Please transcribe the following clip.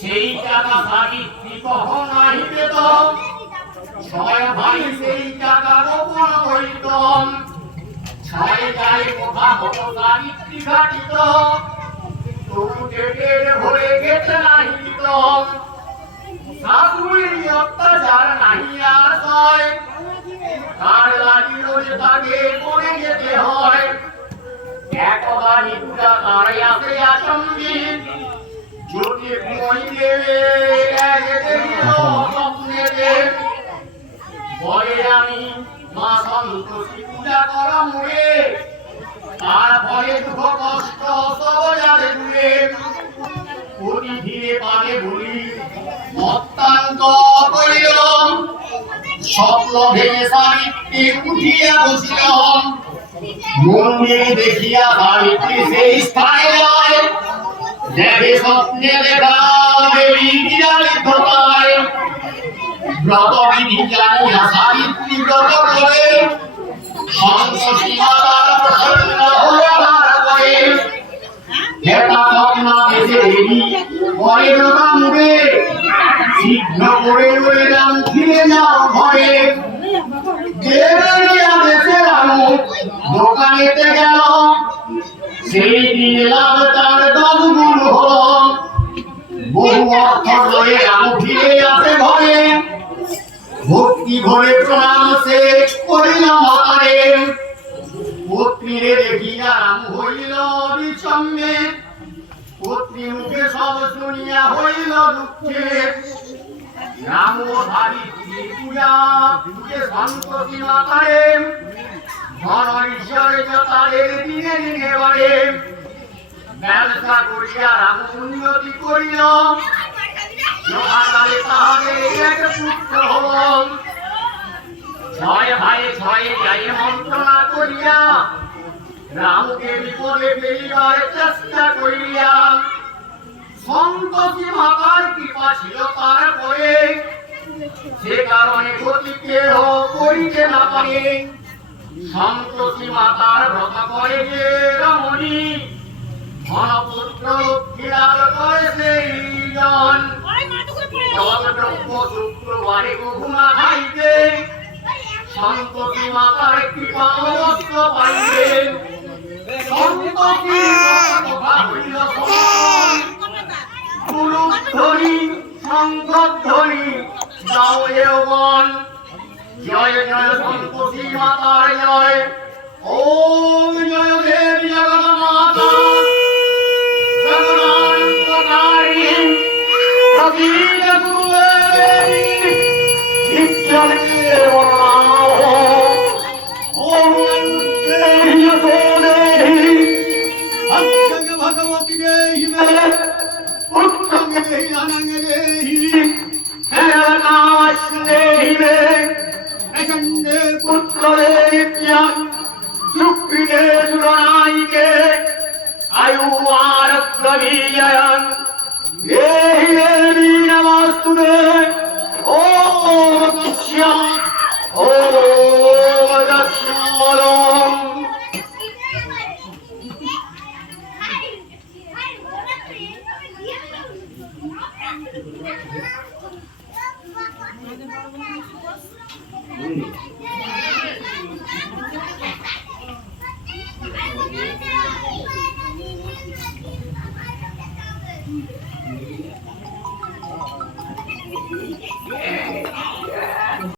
সেই টাকা সাবিত্রী কখন আহিবে তো ছয় ভাই সেই টাকা গোপন হইত ছয় গায়ে কথা হতো সাবিত্রী ঘাটিত তবু পেটের ভরে গেছে নাহি দিত শাশুড়ির অত্যাচার নাহি আর সয় তার লাগিল যে তাকে করে যেতে হয় একবার নিদ্রা তার আসে আসঙ্গী যদি মই দেবে স্বপ্নে দেব বলে আমি মা সন্তোষী পূজা করা মুড়ে তার ফলে দুঃখ কষ্ট সব যাবে দূরে অতি ধীরে পাবে ভুলি অত্যন্ত করিল স্বপ্ন ভেঙে সাবিত্রী উঠিয়া বসিল মন্দিরে দেখিয়া সাবিত্রী সেই স্থানে যায় দেখে স্বপ্নে দেখা দেবী বিরাজিত পায় ব্রত বিধি জানিয়া সাবিত্রী ব্রত করে সন্তোষী মাতার প্রসন্ন হয়ে বার করে হেতা স্বপ্না দেশে দেবী পরে মুড়ে শীঘ্র করে রয়ে যান ফিরে যাও ঘরে দোকানেতে গেল সেই দিন লাভ তার 10 গুণ হল বহু অর্থ লয়ে রাম ফিরে আসে ঘরে ভক্তি ভরে প্রণাম সে করিল মাতারে পত্নীরে দেখিয়া রাম হইল বিষম্মে পত্নী মুখে সব শুনিয়া হইল দুঃখে রাম ও সাবিত্রী পূজা পূজে সন্তোষী মাতারে ধন ঈশ্বরে তাদের দিনে দিনে বাড়ে ব্যবসা করিয়া রাম উন্নতি করিল যথাকালে তাহাদের এক পুত্র হল ছয় ভাই ছয় গায়ে মন্ত্রণা করিয়া রামকে বিপদে ফেলিবার চেষ্টা করিয়া সন্তোষী মাতার কৃপা ছিল তার বয়ে সে কারণে ক্ষতি কেহ করিতে না পারে সন্তোষী মাতার ব্রত করে যে রমণী ধনপুত্র লক্ষ্মীলাল করে সেই জন জলদ্রব্য শুক্রবারে ঘুমা খাইতে সন্তোষী মাতার কৃপা অবশ্য পাইবে সন্তোষী কথা হইল ধ্বনি শঙ্খধ্বনি দাও এওবন জয় জয় সন্তোষী মাতার জয় ওম জয় দেবী জগৎ মাতা জগদানন্দকারিণী প্রকীর্ণ গুরুদেবী নিত্যনিত্য বর্ণামহ ওম দেবী যশোদেবী ভক্তং ভগবতী দেহি মে পুত্রং দেহি ধনং দেহি দেহি মে প্রচণ্ডে পুত্রে নিত্যং সুপ্রিয়ে সুরনায়িকে आयु आरोग्य विजयं देहि देवी नमस्तुते ओम तस्मै ओम तस्मै